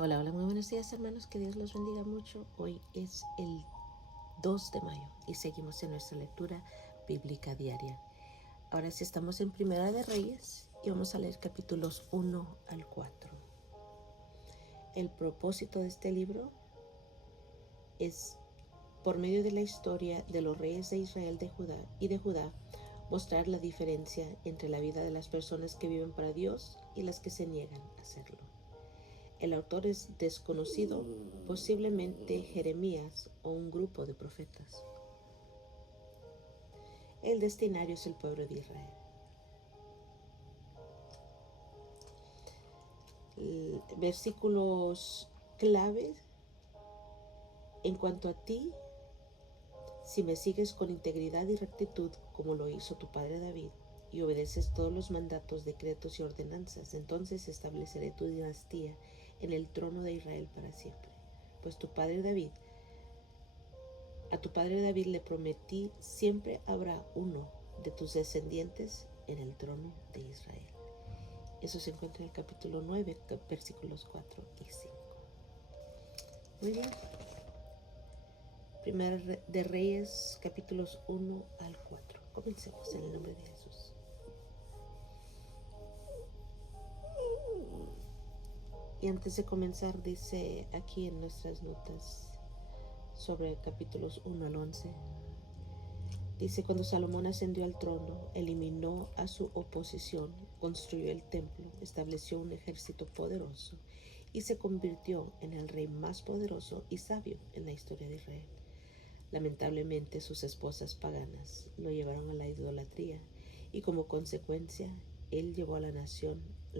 Hola, hola, muy buenos días hermanos, que Dios los bendiga mucho. Hoy es el 2 de mayo y seguimos en nuestra lectura bíblica diaria. Ahora sí estamos en Primera de Reyes y vamos a leer capítulos 1 al 4. El propósito de este libro es, por medio de la historia de los reyes de Israel de Judá, mostrar la diferencia entre la vida de las personas que viven para Dios y las que se niegan a hacerlo. El autor es desconocido, posiblemente Jeremías o un grupo de profetas. El destinario es el pueblo de Israel. Versículos claves. En cuanto a ti, si me sigues con integridad y rectitud, como lo hizo tu padre David, y obedeces todos los mandatos, decretos y ordenanzas, entonces estableceré tu dinastía en el trono de Israel para siempre. Pues a tu padre David le prometí, siempre habrá uno de tus descendientes en el trono de Israel. Eso se encuentra en el capítulo 9, versículos 4 y 5. Muy bien. Primera de Reyes, capítulos 1 al 4. Comencemos en el nombre de Jesús. Y antes de comenzar, dice aquí en nuestras notas sobre capítulos 1 al 11. Dice, cuando Salomón ascendió al trono, eliminó a su oposición, construyó el templo, estableció un ejército poderoso y se convirtió en el rey más poderoso y sabio en la historia de Israel. Lamentablemente, sus esposas paganas lo llevaron a la idolatría y como consecuencia, él llevó a la nación a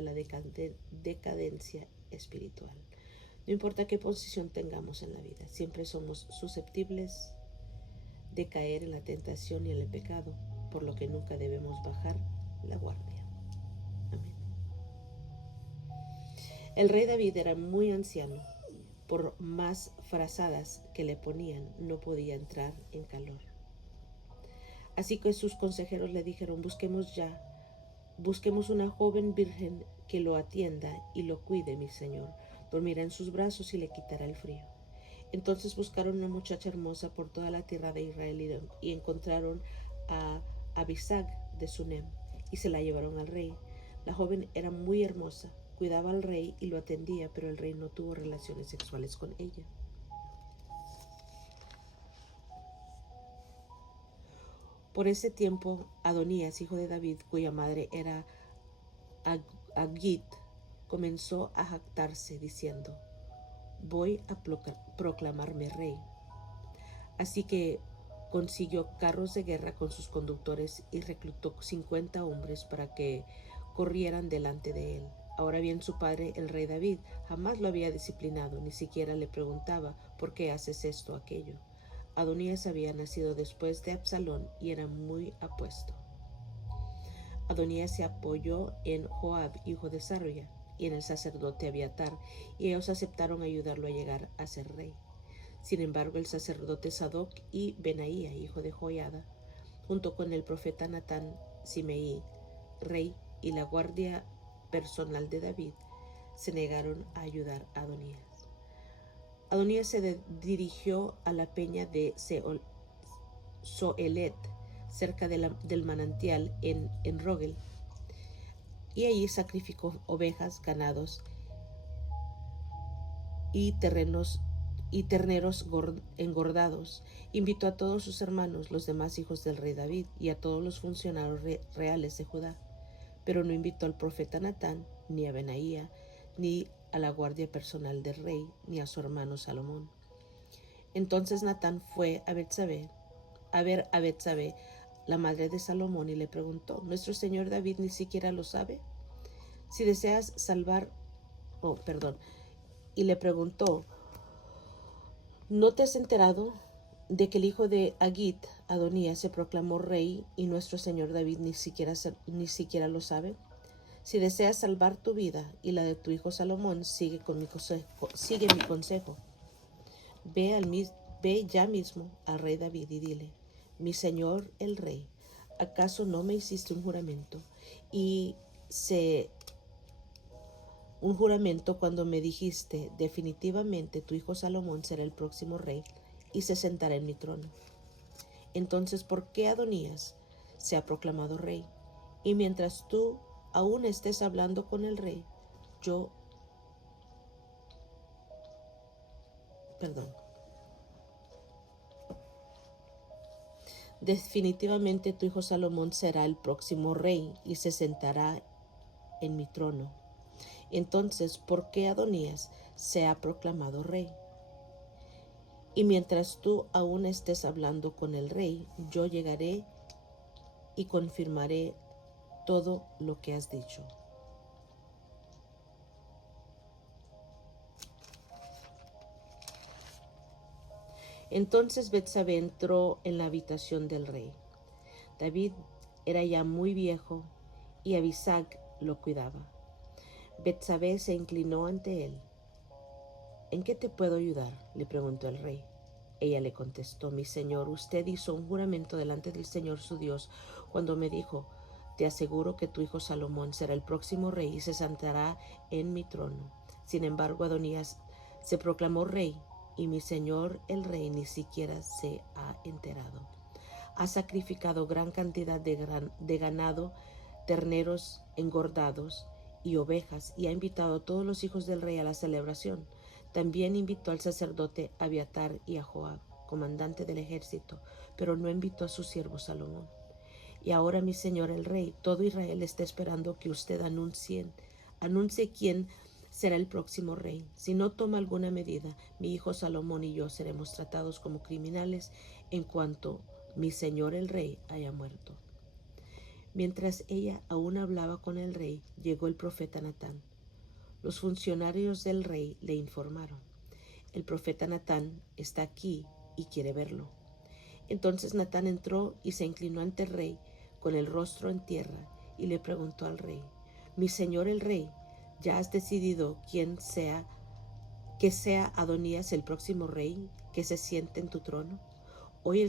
la decadencia espiritual. No importa qué posición tengamos en la vida, siempre somos susceptibles de caer en la tentación y en el pecado, por lo que nunca debemos bajar la guardia. Amén. El rey David era muy anciano. Por más frazadas que le ponían, no podía entrar en calor. Así que sus consejeros le dijeron, busquemos una joven virgen que lo atienda y lo cuide, mi señor. Dormirá en sus brazos y le quitará el frío. Entonces buscaron una muchacha hermosa por toda la tierra de Israel y encontraron a Abisag de Sunem y se la llevaron al rey. La joven era muy hermosa, cuidaba al rey y lo atendía, pero el rey no tuvo relaciones sexuales con ella. Por ese tiempo, Adonías, hijo de David, cuya madre era Agit, comenzó a jactarse diciendo, voy a proclamarme rey. Así que consiguió carros de guerra con sus conductores y reclutó 50 hombres para que corrieran delante de él. Ahora bien, su padre, el rey David, jamás lo había disciplinado, ni siquiera le preguntaba ¿por qué haces esto o aquello? Adonías había nacido después de Absalón y era muy apuesto. Adonías se apoyó en Joab, hijo de Sarvia, y en el sacerdote Abiatar, y ellos aceptaron ayudarlo a llegar a ser rey. Sin embargo, el sacerdote Sadoc y Benaía, hijo de Joiada, junto con el profeta Natán, Simeí, rey, y la guardia personal de David, se negaron a ayudar a Adonías. Adonías se dirigió a la peña de Zoelet, cerca del manantial en Rogel, y allí sacrificó ovejas, ganados y terneros engordados. Invitó a todos sus hermanos, los demás hijos del rey David, y a todos los funcionarios reales de Judá, pero no invitó al profeta Natán, ni a Benaía, ni a la guardia personal del rey, ni a su hermano Salomón. Entonces Natán fue a ver a Betsabé, la madre de Salomón, y le preguntó, ¿nuestro señor David ni siquiera lo sabe? Si deseas salvar, y le preguntó, ¿no te has enterado de que el hijo de Agit, Adonías, se proclamó rey y nuestro señor David ni siquiera lo sabe? Si deseas salvar tu vida y la de tu hijo Salomón, sigue mi consejo. Ve ya mismo al rey David y dile, mi señor el rey, ¿acaso no me hiciste un juramento y se un juramento cuando me dijiste, definitivamente tu hijo Salomón será el próximo rey y se sentará en mi trono. Entonces, ¿por qué Adonías se ha proclamado rey? Y mientras tú aún estés hablando con el rey, definitivamente tu hijo Salomón será el próximo rey y se sentará en mi trono. Entonces, ¿por qué Adonías se ha proclamado rey? Y mientras tú aún estés hablando con el rey, yo llegaré y confirmaré todo lo que has dicho. Entonces Betsabé entró en la habitación del rey. David era ya muy viejo y Abisag lo cuidaba. Betsabé se inclinó ante él. ¿En qué te puedo ayudar?, le preguntó el rey. Ella le contestó: mi señor, usted hizo un juramento delante del Señor su Dios cuando me dijo: te aseguro que tu hijo Salomón será el próximo rey y se sentará en mi trono. Sin embargo, Adonías se proclamó rey y mi señor el rey ni siquiera se ha enterado. Ha sacrificado gran cantidad de ganado, terneros engordados y ovejas, y ha invitado a todos los hijos del rey a la celebración. También invitó al sacerdote Abiatar y a Joab, comandante del ejército, pero no invitó a su siervo Salomón. Y ahora, mi señor el rey, todo Israel está esperando que usted anuncie quién será el próximo rey. Si no toma alguna medida, mi hijo Salomón y yo seremos tratados como criminales en cuanto mi señor el rey haya muerto. Mientras ella aún hablaba con el rey, llegó el profeta Natán. Los funcionarios del rey le informaron: el profeta Natán está aquí y quiere verlo. Entonces Natán entró y se inclinó ante el rey con el rostro en tierra y le preguntó al rey: mi señor el rey, ¿ya has decidido que sea Adonías el próximo rey que se siente en tu trono? Hoy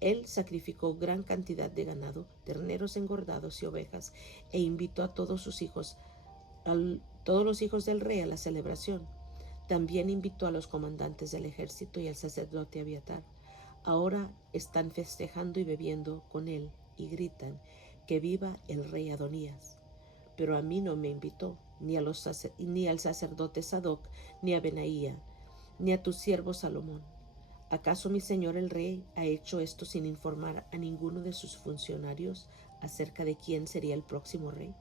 él sacrificó gran cantidad de ganado, terneros engordados y ovejas, e invitó a todos los hijos del rey a la celebración. También invitó a los comandantes del ejército y al sacerdote Abiatar. Ahora están festejando y bebiendo con él y gritan: que viva el rey Adonías. Pero a mí no me invitó, ni al sacerdote Sadoc, ni a Benaía, ni a tu siervo Salomón. ¿Acaso mi señor el rey ha hecho esto sin informar a ninguno de sus funcionarios acerca de quién sería el próximo rey?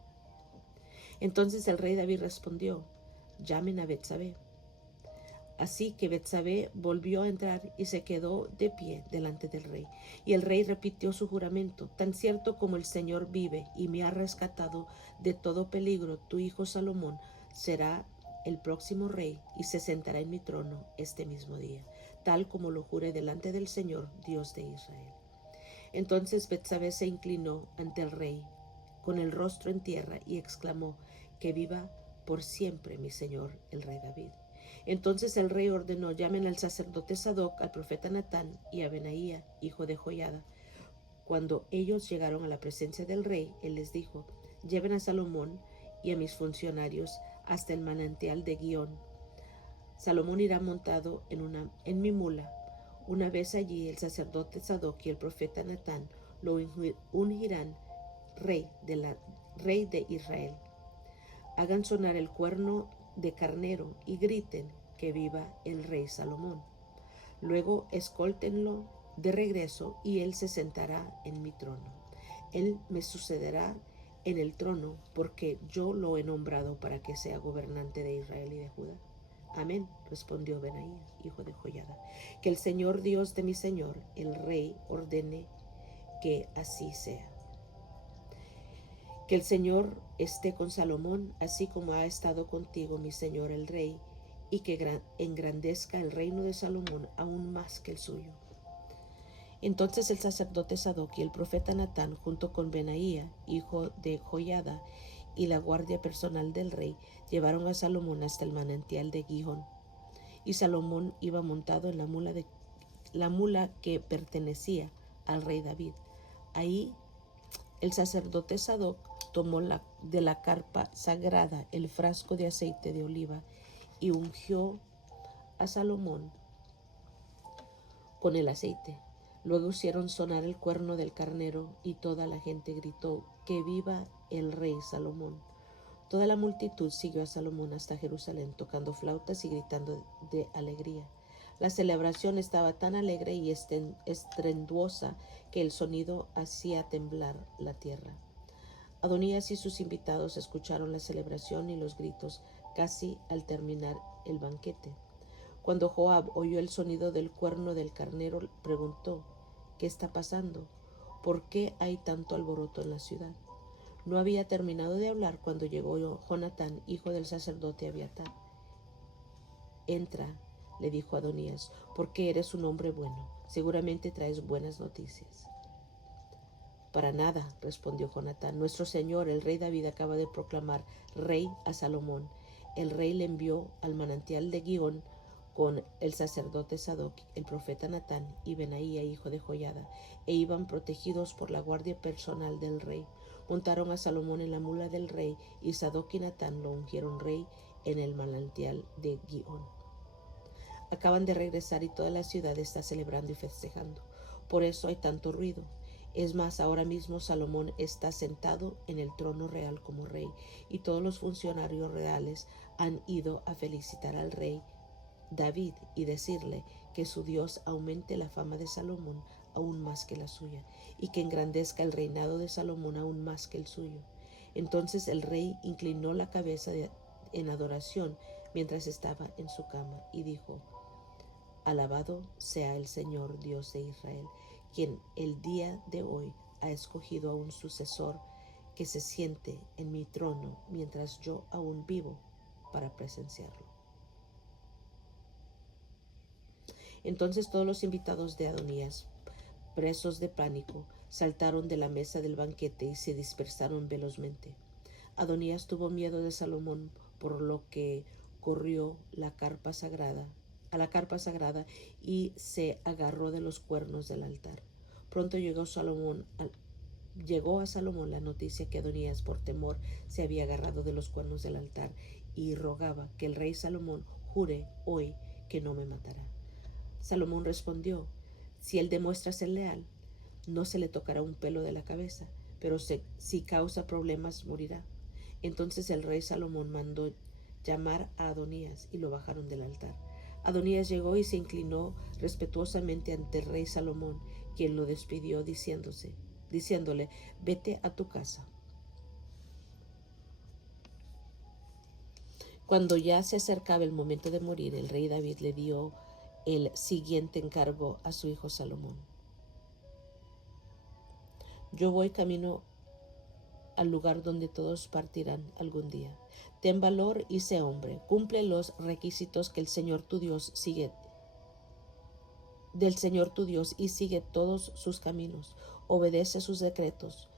Entonces el rey David respondió: llamen a Betsabé. Así que Betsabé volvió a entrar y se quedó de pie delante del rey. Y el rey repitió su juramento: tan cierto como el Señor vive y me ha rescatado de todo peligro, tu hijo Salomón será el próximo rey y se sentará en mi trono este mismo día, tal como lo juré delante del Señor, Dios de Israel. Entonces Betsabé se inclinó ante el rey con el rostro en tierra y exclamó: que viva por siempre mi señor el rey David. Entonces el rey ordenó: llamen al sacerdote Sadoc, al profeta Natán y a Benaía, hijo de Joiada. Cuando ellos llegaron a la presencia del rey, él les dijo: lleven a Salomón y a mis funcionarios hasta el manantial de Gihón. Salomón irá montado en mi mula. Una vez allí, el sacerdote Sadoc y el profeta Natán lo ungirán rey de Israel. Hagan sonar el cuerno de carnero y griten: que viva el rey Salomón. Luego escóltenlo de regreso y él se sentará en mi trono. Él me sucederá en el trono porque yo lo he nombrado para que sea gobernante de Israel y de Judá. Amén, respondió Benaía, hijo de Joiada. Que el Señor Dios de mi señor, el rey, ordene que así sea. Que el Señor esté con Salomón, así como ha estado contigo, mi señor el rey, y que engrandezca el reino de Salomón aún más que el suyo. Entonces el sacerdote Sadoc y el profeta Natán, junto con Benaía, hijo de Joiada, y la guardia personal del rey, llevaron a Salomón hasta el manantial de Gihón. Y Salomón iba montado en la mula que pertenecía al rey David. Ahí el sacerdote Sadoc tomó la de la carpa sagrada el frasco de aceite de oliva y ungió a Salomón con el aceite. Luego hicieron sonar el cuerno del carnero y toda la gente gritó: ¡Que viva el rey Salomón! Toda la multitud siguió a Salomón hasta Jerusalén, tocando flautas y gritando de alegría. La celebración estaba tan alegre y estruendosa que el sonido hacía temblar la tierra. Adonías y sus invitados escucharon la celebración y los gritos casi al terminar el banquete. Cuando Joab oyó el sonido del cuerno del carnero, preguntó: ¿Qué está pasando? ¿Por qué hay tanto alboroto en la ciudad? No había terminado de hablar cuando llegó Jonatán, hijo del sacerdote Abiatar. Entra, le dijo Adonías, porque eres un hombre bueno. Seguramente traes buenas noticias. Para nada, respondió Jonatán. Nuestro señor, el rey David, acaba de proclamar rey a Salomón. El rey le envió al manantial de Gihón con el sacerdote Sadoc, el profeta Natán y Benaía, hijo de Joiada, e iban protegidos por la guardia personal del rey. Montaron a Salomón en la mula del rey, y Sadoc y Natán lo ungieron rey en el manantial de Gihón. Acaban de regresar y toda la ciudad está celebrando y festejando. Por eso hay tanto ruido. Es más, ahora mismo Salomón está sentado en el trono real como rey, y todos los funcionarios reales han ido a felicitar al rey David y decirle que su Dios aumente la fama de Salomón aún más que la suya, y que engrandezca el reinado de Salomón aún más que el suyo. Entonces el rey inclinó la cabeza en adoración mientras estaba en su cama y dijo: Alabado sea el Señor Dios de Israel, quien el día de hoy ha escogido a un sucesor que se siente en mi trono mientras yo aún vivo para presenciarlo. Entonces todos los invitados de Adonías, presos de pánico, saltaron de la mesa del banquete y se dispersaron velozmente. Adonías tuvo miedo de Salomón, por lo que corrió a la carpa sagrada y se agarró de los cuernos del altar. Pronto llegó a Salomón la noticia que Adonías, por temor, se había agarrado de los cuernos del altar y rogaba que el rey Salomón jure hoy que no me matará. Salomón respondió: si él demuestra ser leal, no se le tocará un pelo de la cabeza, pero si causa problemas, morirá. Entonces el rey Salomón mandó llamar a Adonías y lo bajaron del altar. Adonías llegó y se inclinó respetuosamente ante el rey Salomón, quien lo despidió diciéndole: vete a tu casa. Cuando ya se acercaba el momento de morir, el rey David le dio el siguiente encargo a su hijo Salomón: yo voy camino al lugar donde todos partirán algún día. Ten valor y sé hombre. Cumple los requisitos que del Señor tu Dios y sigue todos sus caminos. Obedece sus decretos,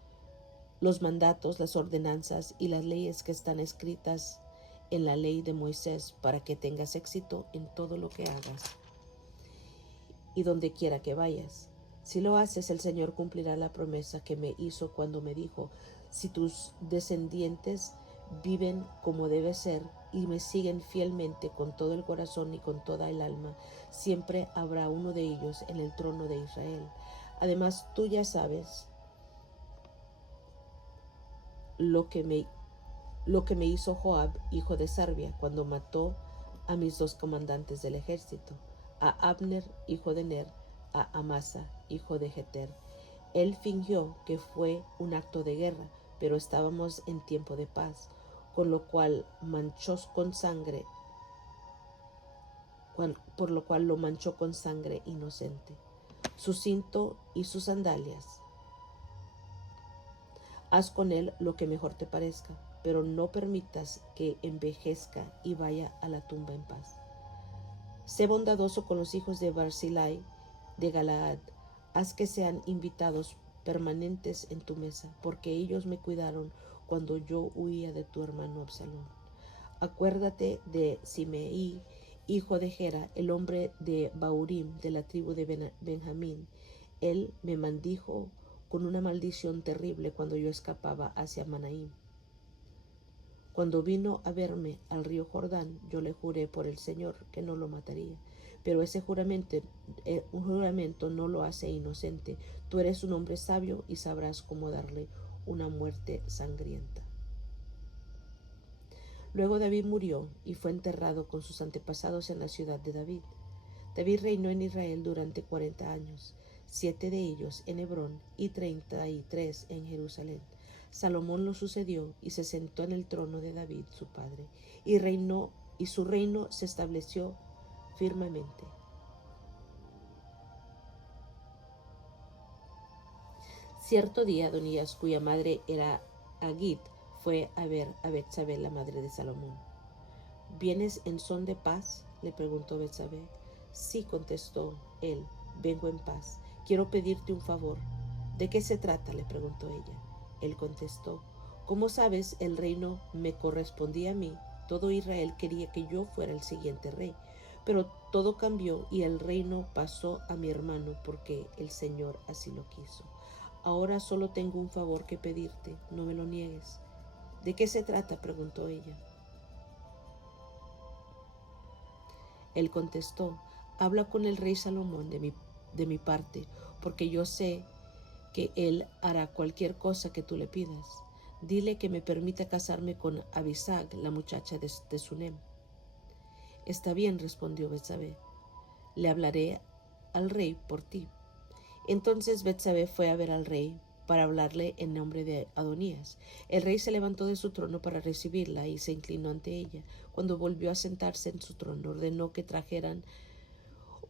los mandatos, las ordenanzas y las leyes que están escritas en la ley de Moisés, para que tengas éxito en todo lo que hagas y donde quiera que vayas. Si lo haces, el Señor cumplirá la promesa que me hizo cuando me dijo: si tus descendientes viven como debe ser y me siguen fielmente con todo el corazón y con toda el alma, siempre habrá uno de ellos en el trono de Israel. Además, tú ya sabes lo que me hizo Joab, hijo de Sarvia, cuando mató a mis dos comandantes del ejército, a Abner, hijo de Ner, a Amasa, hijo de Jeter. Él fingió que fue un acto de guerra, pero estábamos en tiempo de paz, por lo cual lo manchó con sangre inocente. Su cinto y sus sandalias. Haz con él lo que mejor te parezca, pero no permitas que envejezca y vaya a la tumba en paz. Sé bondadoso con los hijos de Barzillai de Galaad. Haz que sean invitados permanentes en tu mesa, porque ellos me cuidaron cuando yo huía de tu hermano Absalón. Acuérdate de Simeí, hijo de Gera, el hombre de Baurim, de la tribu de Benjamín. Él me maldijo con una maldición terrible cuando yo escapaba hacia Manaim. Cuando vino a verme al río Jordán, yo le juré por el Señor que no lo mataría. Pero ese un juramento no lo hace inocente. Tú eres un hombre sabio y sabrás cómo darle una muerte sangrienta. Luego David murió y fue enterrado con sus antepasados en la ciudad de David. David reinó en Israel durante 40 años, 7 de ellos en Hebrón y 33 en Jerusalén. Salomón lo sucedió y se sentó en el trono de David, su padre, y su reino se estableció firmemente. Cierto día Adonías, cuya madre era Agit, fue a ver a Betsabé, la madre de Salomón. ¿Vienes en son de paz?, le preguntó Betsabé. Sí, contestó él, vengo en paz. Quiero pedirte un favor. ¿De qué se trata?, le preguntó ella. Él contestó, ¿cómo sabes, el reino me correspondía a mí. Todo Israel quería que yo fuera el siguiente rey. Pero todo cambió y el reino pasó a mi hermano porque el Señor así lo quiso. Ahora solo tengo un favor que pedirte, no me lo niegues. ¿De qué se trata?, preguntó ella. Él contestó, habla con el rey Salomón de mi parte, porque yo sé que él hará cualquier cosa que tú le pidas. Dile que me permita casarme con Abisag, la muchacha de Sunem. Está bien, respondió Betsabé. Le hablaré al rey por ti. Entonces Betsabé fue a ver al rey para hablarle en nombre de Adonías. El rey se levantó de su trono para recibirla y se inclinó ante ella. Cuando volvió a sentarse en su trono, ordenó que trajeran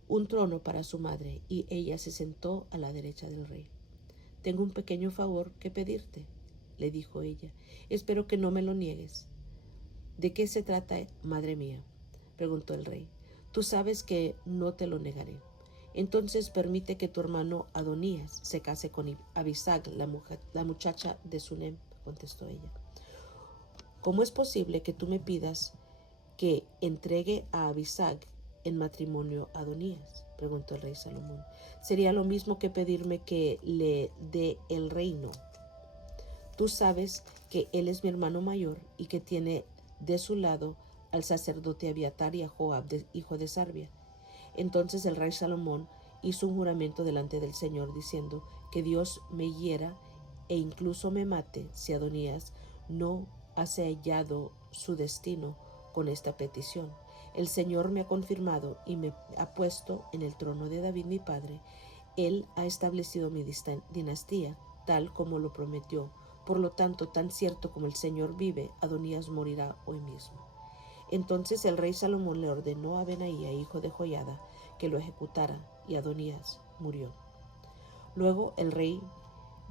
un trono para su madre, y ella se sentó a la derecha del rey. Tengo un pequeño favor que pedirte, le dijo ella. Espero que no me lo niegues. ¿De qué se trata, madre mía?, preguntó el rey. Tú sabes que no te lo negaré. Entonces permite que tu hermano Adonías se case con Abisag, la muchacha de Sunem, contestó ella. ¿Cómo es posible que tú me pidas que entregue a Abisag en matrimonio a Adonías?, preguntó el rey Salomón. Sería lo mismo que pedirme que le dé el reino. Tú sabes que él es mi hermano mayor y que tiene de su lado al sacerdote Abiatar y a Joab, hijo de Sarbia. Entonces el rey Salomón hizo un juramento delante del Señor, diciendo que Dios me hiera e incluso me mate si Adonías no ha sellado su destino con esta petición. El Señor me ha confirmado y me ha puesto en el trono de David mi padre. Él ha establecido mi dinastía, tal como lo prometió. Por lo tanto, tan cierto como el Señor vive, Adonías morirá hoy mismo. Entonces el rey Salomón le ordenó a Benaía, hijo de Joiada, que lo ejecutara, y Adonías murió. Luego el rey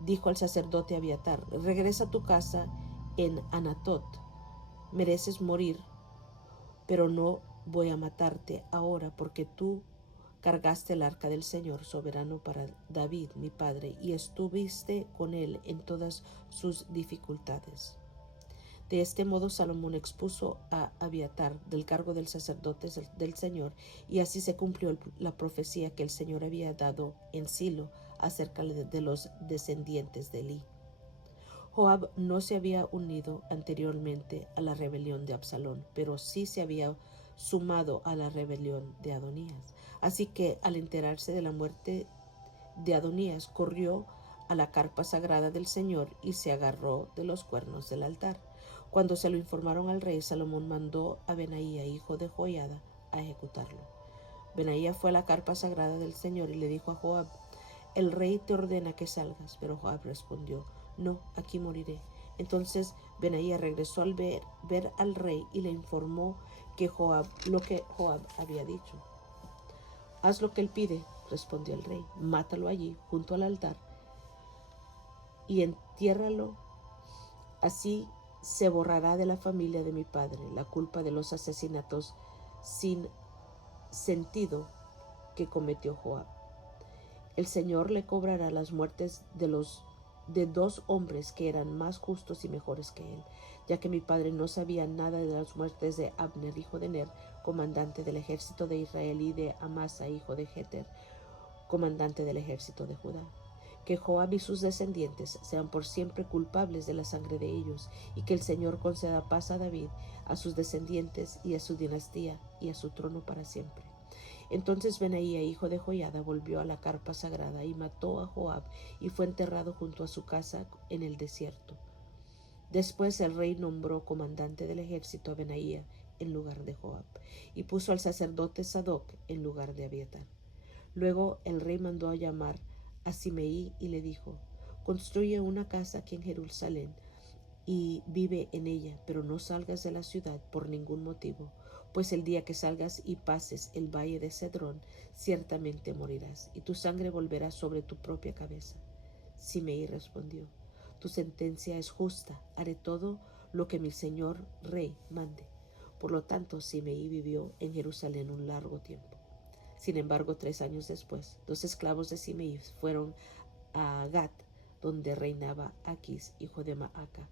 dijo al sacerdote Abiatar, regresa a tu casa en Anatot. Mereces morir, pero no voy a matarte ahora, porque tú cargaste el arca del Señor soberano para David, mi padre, y estuviste con él en todas sus dificultades. De este modo Salomón expuso a Abiatar del cargo del sacerdote del Señor, y así se cumplió la profecía que el Señor había dado en Silo acerca de los descendientes de Elí. Joab no se había unido anteriormente a la rebelión de Absalón, pero sí se había sumado a la rebelión de Adonías. Así que al enterarse de la muerte de Adonías, corrió a la carpa sagrada del Señor y se agarró de los cuernos del altar. Cuando se lo informaron al rey, Salomón mandó a Benaía, hijo de Joiada, a ejecutarlo. Benaía fue a la carpa sagrada del Señor y le dijo a Joab, el rey te ordena que salgas. Pero Joab respondió, no, aquí moriré. Entonces Benaía regresó al ver al rey y le informó lo que Joab había dicho. Haz lo que él pide, respondió el rey. Mátalo allí, junto al altar, y entiérralo. Así se borrará de la familia de mi padre la culpa de los asesinatos sin sentido que cometió Joab. El Señor le cobrará las muertes de 2 hombres que eran más justos y mejores que él, ya que mi padre no sabía nada de las muertes de Abner, hijo de Ner, comandante del ejército de Israel, y de Amasa, hijo de Jeter, comandante del ejército de Judá. que Joab y sus descendientes sean por siempre culpables de la sangre de ellos, y que el Señor conceda paz a David, a sus descendientes y a su dinastía y a su trono para siempre. Entonces Benaía, hijo de Joiada, volvió a la carpa sagrada y mató a Joab y fue enterrado junto a su casa en el desierto. Después el rey nombró comandante del ejército a Benaía en lugar de Joab y puso al sacerdote Sadoc en lugar de Abiatar. Luego el rey mandó a llamar a Simeí y le dijo: construye una casa aquí en Jerusalén y vive en ella, pero no salgas de la ciudad por ningún motivo, pues el día que salgas y pases el valle de Cedrón, ciertamente morirás, y tu sangre volverá sobre tu propia cabeza. Simeí respondió: tu sentencia es justa, haré todo lo que mi señor rey mande. Por lo tanto, Simeí vivió en Jerusalén un largo tiempo. Sin embargo, 3 años después, 2 esclavos de Simeí fueron a Gat, donde reinaba Aquis, hijo de Maaca.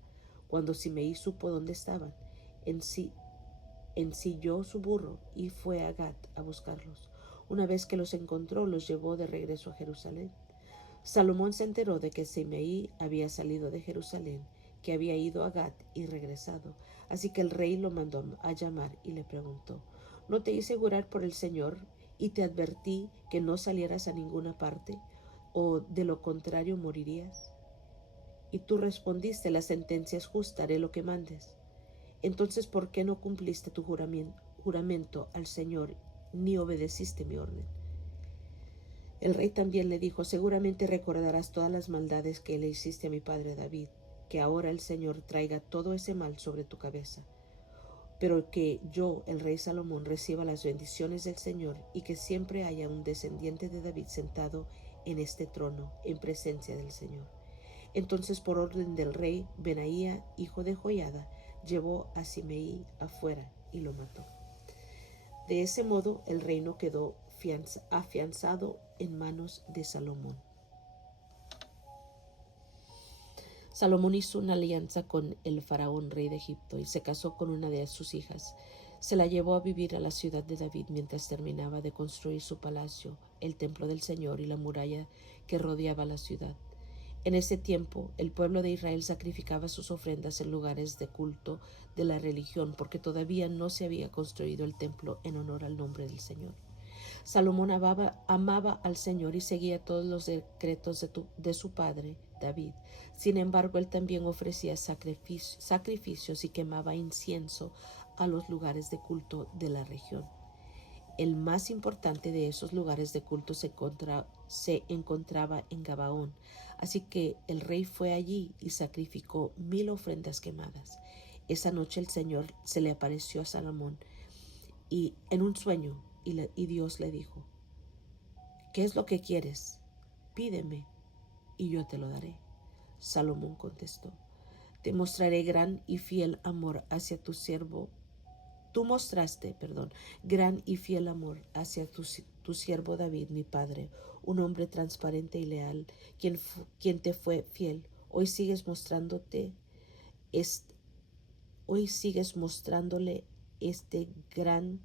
Cuando Simeí supo dónde estaban, ensilló su burro y fue a Gat a buscarlos. Una vez que los encontró, los llevó de regreso a Jerusalén. Salomón se enteró de que Simeí había salido de Jerusalén, que había ido a Gat y regresado. Así que el rey lo mandó a llamar y le preguntó: ¿no te hice jurar por el Señor y te advertí que no salieras a ninguna parte, o de lo contrario morirías? Y tú respondiste: la sentencia es justa, haré lo que mandes. Entonces, ¿por qué no cumpliste tu juramento al Señor ni obedeciste mi orden? El rey también le dijo: seguramente recordarás todas las maldades que le hiciste a mi padre David, que ahora el Señor traiga todo ese mal sobre tu cabeza, pero que yo, el rey Salomón, reciba las bendiciones del Señor y que siempre haya un descendiente de David sentado en este trono en presencia del Señor. Entonces, por orden del rey, Benaía, hijo de Joiada, llevó a Simeí afuera y lo mató. De ese modo, el reino quedó afianzado en manos de Salomón. Salomón hizo una alianza con el faraón, rey de Egipto, y se casó con una de sus hijas. Se la llevó a vivir a la ciudad de David mientras terminaba de construir su palacio, el templo del Señor y la muralla que rodeaba la ciudad. En ese tiempo, el pueblo de Israel sacrificaba sus ofrendas en lugares de culto de la religión, porque todavía no se había construido el templo en honor al nombre del Señor. Salomón amaba al Señor y seguía todos los decretos de su padre David. Sin embargo, él también ofrecía sacrificios y quemaba incienso a los lugares de culto de la región. El más importante de esos lugares de culto se encontraba en Gabaón. Así que el rey fue allí y sacrificó 1000 ofrendas quemadas. Esa noche el Señor se le apareció a Salomón y en un sueño, y Dios le dijo: ¿qué es lo que quieres? Pídeme y yo te lo daré. Salomón contestó: te mostraré gran y fiel amor hacia tu siervo. Tú mostraste, gran y fiel amor hacia tu siervo David, mi padre, un hombre transparente y leal, quien te fue fiel. Hoy sigues mostrándole este gran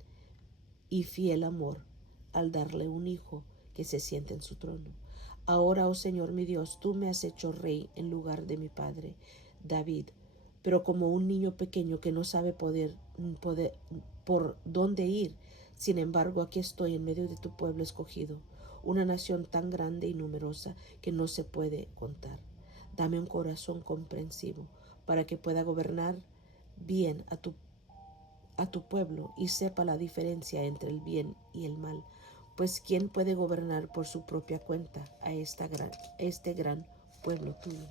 y fiel amor al darle un hijo que se siente en su trono. Ahora, oh Señor mi Dios, tú me has hecho rey en lugar de mi padre David, pero como un niño pequeño que no sabe por dónde ir. Sin embargo, aquí estoy en medio de tu pueblo escogido, una nación tan grande y numerosa que no se puede contar. Dame un corazón comprensivo para que pueda gobernar bien a tu pueblo y sepa la diferencia entre el bien y el mal, pues ¿quién puede gobernar por su propia cuenta a este gran pueblo tuyo?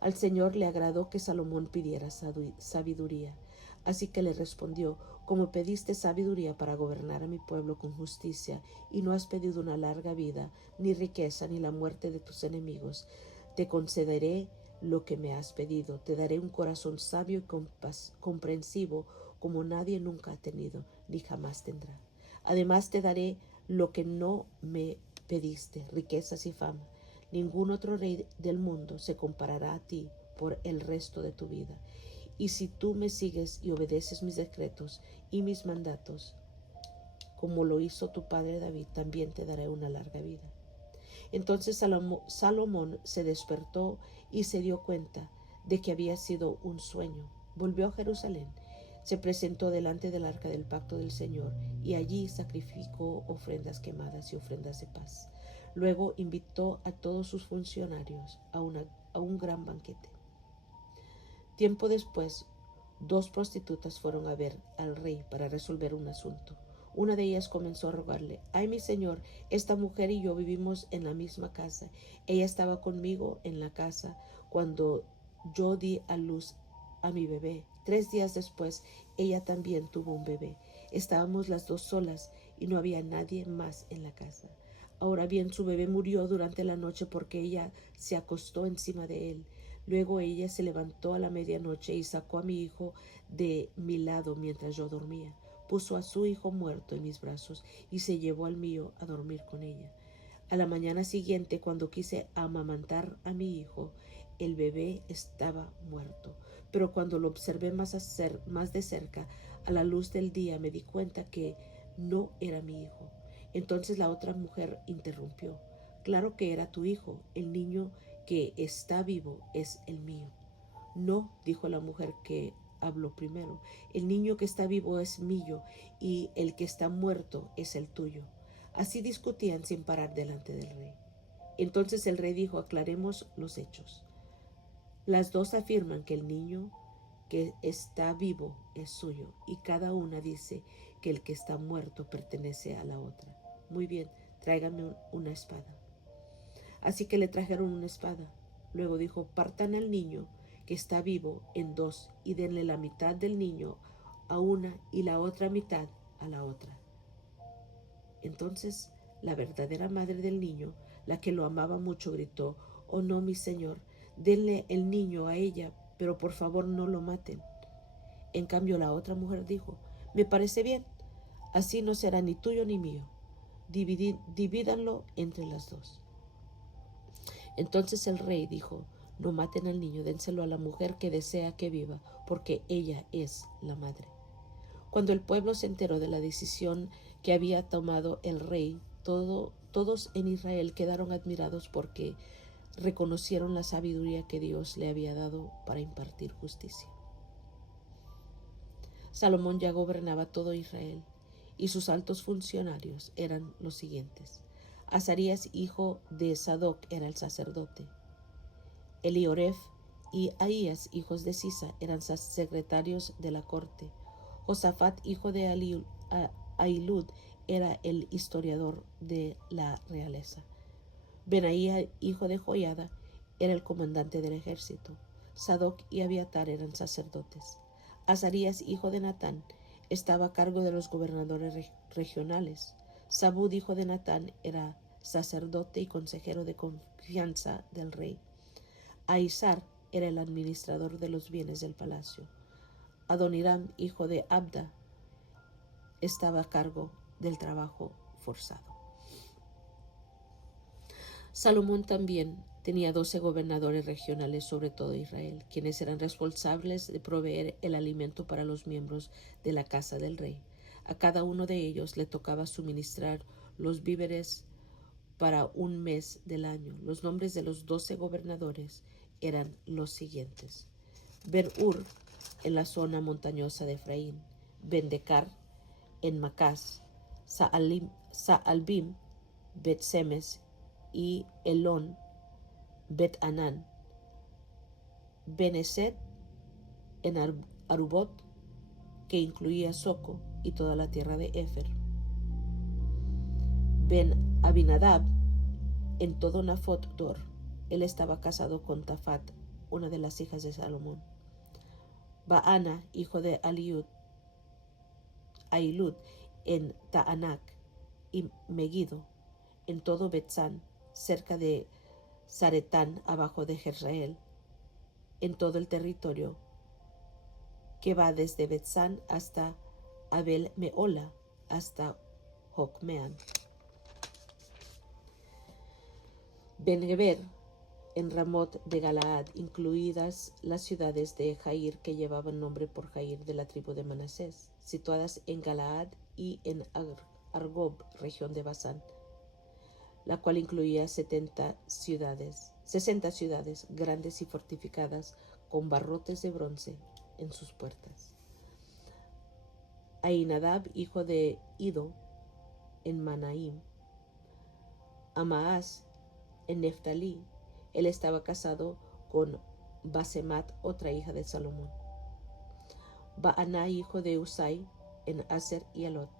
Al Señor le agradó que Salomón pidiera sabiduría, así que le respondió: como pediste sabiduría para gobernar a mi pueblo con justicia, y no has pedido una larga vida, ni riqueza, ni la muerte de tus enemigos, te concederé lo que me has pedido. Te daré un corazón sabio y comprensivo como nadie nunca ha tenido, ni jamás tendrá. Además te daré lo que no me pediste, riquezas y fama. Ningún otro rey del mundo se comparará a ti por el resto de tu vida. Y si tú me sigues y obedeces mis decretos y mis mandatos, como lo hizo tu padre David, también te daré una larga vida. Entonces Salomón se despertó y se dio cuenta de que había sido un sueño. Volvió a Jerusalén, se presentó delante del arca del pacto del Señor y allí sacrificó ofrendas quemadas y ofrendas de paz. Luego invitó a todos sus funcionarios a un gran banquete. Tiempo después, 2 prostitutas fueron a ver al rey para resolver un asunto. Una de ellas comenzó a rogarle: «Ay, mi señor, esta mujer y yo vivimos en la misma casa. Ella estaba conmigo en la casa cuando yo di a luz a mi bebé. 3 días después, ella también tuvo un bebé. Estábamos las dos solas y no había nadie más en la casa. Ahora bien, su bebé murió durante la noche porque ella se acostó encima de él. Luego ella se levantó a la medianoche y sacó a mi hijo de mi lado mientras yo dormía. Puso a su hijo muerto en mis brazos y se llevó al mío a dormir con ella. A la mañana siguiente, cuando quise amamantar a mi hijo, el bebé estaba muerto. Pero cuando lo observé más de cerca, a la luz del día, me di cuenta que no era mi hijo. Entonces la otra mujer interrumpió: «Claro que era tu hijo. El niño que está vivo es el mío». «No», dijo la mujer que habló primero, «el niño que está vivo es mío y el que está muerto es el tuyo». Así discutían sin parar delante del rey. Entonces el rey dijo: «Aclaremos los hechos. Las dos afirman que el niño que está vivo es suyo y cada una dice que el que está muerto pertenece a la otra. Muy bien, tráiganme una espada». Así que le trajeron una espada. Luego dijo: «Partan al niño que está vivo en 2 y denle la mitad del niño a una y la otra mitad a la otra». Entonces la verdadera madre del niño, la que lo amaba mucho, gritó: «Oh no, mi señor, denle el niño a ella, pero por favor no lo maten». En cambio la otra mujer dijo: «Me parece bien, así no será ni tuyo ni mío. Divídanlo entre las dos». Entonces el rey dijo: «No maten al niño, dénselo a la mujer que desea que viva, porque ella es la madre». Cuando el pueblo se enteró de la decisión que había tomado el rey, todos en Israel quedaron admirados porque reconocieron la sabiduría que Dios le había dado para impartir justicia. Salomón ya gobernaba todo Israel, y sus altos funcionarios eran los siguientes: Azarías, hijo de Sadoc, era el sacerdote. Elioref y Ahías, hijos de Sisa, eran secretarios de la corte. Josafat, hijo de Ahilud, era el historiador de la realeza. Benaía, hijo de Joiada, era el comandante del ejército. Sadoc y Abiatar eran sacerdotes. Azarías, hijo de Natán, estaba a cargo de los gobernadores regionales. Zabud, hijo de Natán, era sacerdote y consejero de confianza del rey. Aizar era el administrador de los bienes del palacio. Adoniram, hijo de Abda, estaba a cargo del trabajo forzado. Salomón también tenía 12 gobernadores regionales sobre todo Israel, quienes eran responsables de proveer el alimento para los miembros de la casa del rey. A cada uno de ellos le tocaba suministrar los víveres para un mes del año. Los nombres de los 12 gobernadores eran los siguientes: Ben-Ur, en la zona montañosa de Efraín; Ben-Decar, en Macás; Saalbim, Bet-Semes y Elón, Bet-Anán; Ben-Eset, en Arubot, que incluía Soco y toda la tierra de Éfer; Ben-Abinadab, en todo Nafot Dor. Él estaba casado con Tafat, una de las hijas de Salomón. Baana, hijo de Ahilud, en Taanac y Megiddo, en todo Betzán, cerca de Zaretán, abajo de Jezreel, en todo el territorio que va desde Betzán hasta Abel Meola, hasta Jocmeam. Ben-Geber, en Ramot de Galaad, incluidas las ciudades de Jair, que llevaban nombre por Jair de la tribu de Manasés, situadas en Galaad, y en Argob, región de Basán. la cual incluía 60 ciudades grandes y fortificadas con barrotes de bronce en sus puertas. Ahinadab, hijo de Ido, en Manaim. A Maas, en Neftalí. Él estaba casado con Basemat, otra hija de Salomón. Baaná, hijo de Usai, en Aser y Alot.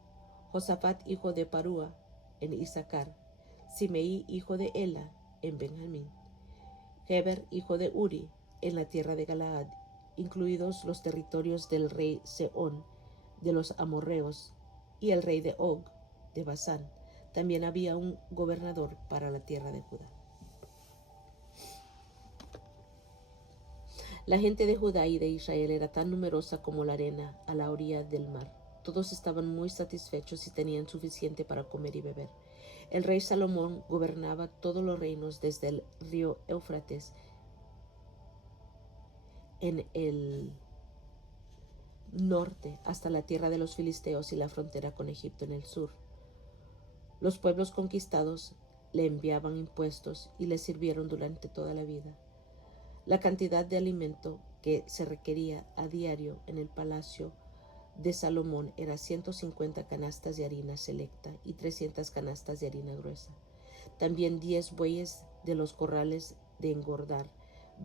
Josafat, hijo de Parúa, en Isaacar. Simeí, hijo de Ela, en Benjamín. Heber, hijo de Uri, en la tierra de Galaad, incluidos los territorios del rey Sehón, de los amorreos, y el rey de Og, de Basán. También había un gobernador para la tierra de Judá. La gente de Judá y de Israel era tan numerosa como la arena a la orilla del mar. Todos estaban muy satisfechos y tenían suficiente para comer y beber. El rey Salomón gobernaba todos los reinos desde el río Éufrates en el norte hasta la tierra de los filisteos y la frontera con Egipto en el sur. Los pueblos conquistados le enviaban impuestos y le sirvieron durante toda la vida. La cantidad de alimento que se requería a diario en el palacio de Salomón era 150 canastas de harina selecta y 300 canastas de harina gruesa. También 10 bueyes de los corrales de engordar,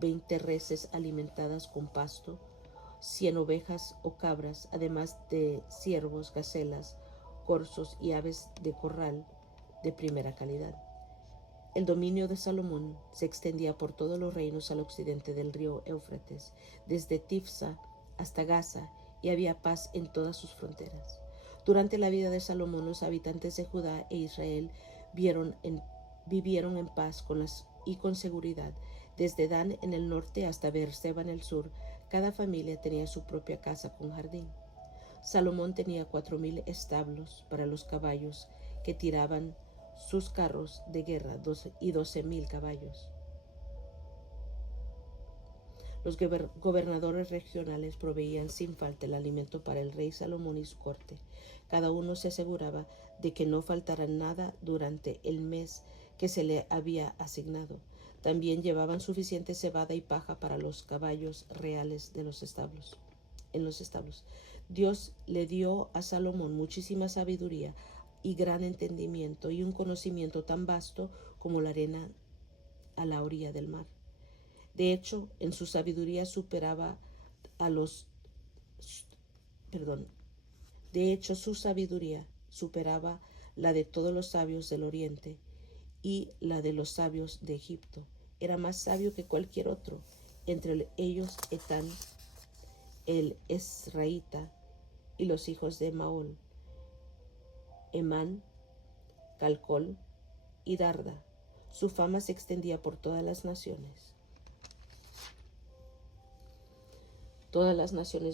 20 reses alimentadas con pasto, 100 ovejas o cabras, además de ciervos, gacelas, corzos y aves de corral de primera calidad. El dominio de Salomón se extendía por todos los reinos al occidente del río Éufrates, desde Tifsa hasta Gaza, y había paz en todas sus fronteras. Durante la vida de Salomón, los habitantes de Judá e Israel vivieron en paz y con seguridad. Desde Dan en el norte hasta Beerseba en el sur, cada familia tenía su propia casa con jardín. Salomón tenía 4,000 establos para los caballos que tiraban sus carros de guerra y 12,000 caballos. Los gobernadores regionales proveían sin falta el alimento para el rey Salomón y su corte. Cada uno se aseguraba de que no faltara nada durante el mes que se le había asignado. También llevaban suficiente cebada y paja para los caballos reales en los establos. Dios le dio a Salomón muchísima sabiduría y gran entendimiento y un conocimiento tan vasto como la arena a la orilla del mar. De hecho, en su sabiduría superaba su sabiduría superaba la de todos los sabios del oriente y la de los sabios de Egipto. Era más sabio que cualquier otro. Entre ellos Etán, el Esraíta, y los hijos de Maol, Emán, Calcol y Darda. Su fama se extendía por todas las naciones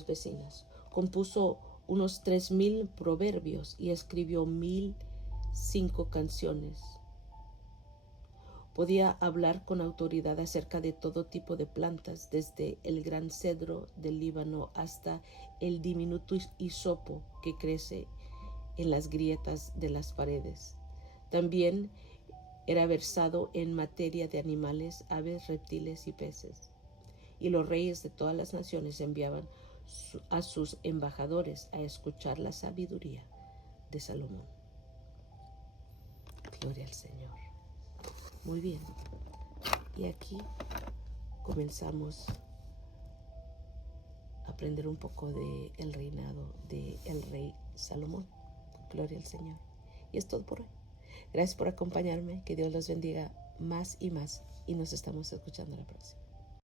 vecinas. Compuso unos 3,000 proverbios y escribió 1,005 canciones. Podía hablar con autoridad acerca de todo tipo de plantas, desde el gran cedro del Líbano hasta el diminuto hisopo que crece en las grietas de las paredes. También era versado en materia de animales, aves, reptiles y peces. Y los reyes de todas las naciones enviaban a sus embajadores a escuchar la sabiduría de Salomón. Gloria al Señor. Muy bien. Y aquí comenzamos a aprender un poco del reinado del rey Salomón. Gloria al Señor. Y es todo por hoy. Gracias por acompañarme. Que Dios los bendiga más y más. Y nos estamos escuchando la próxima.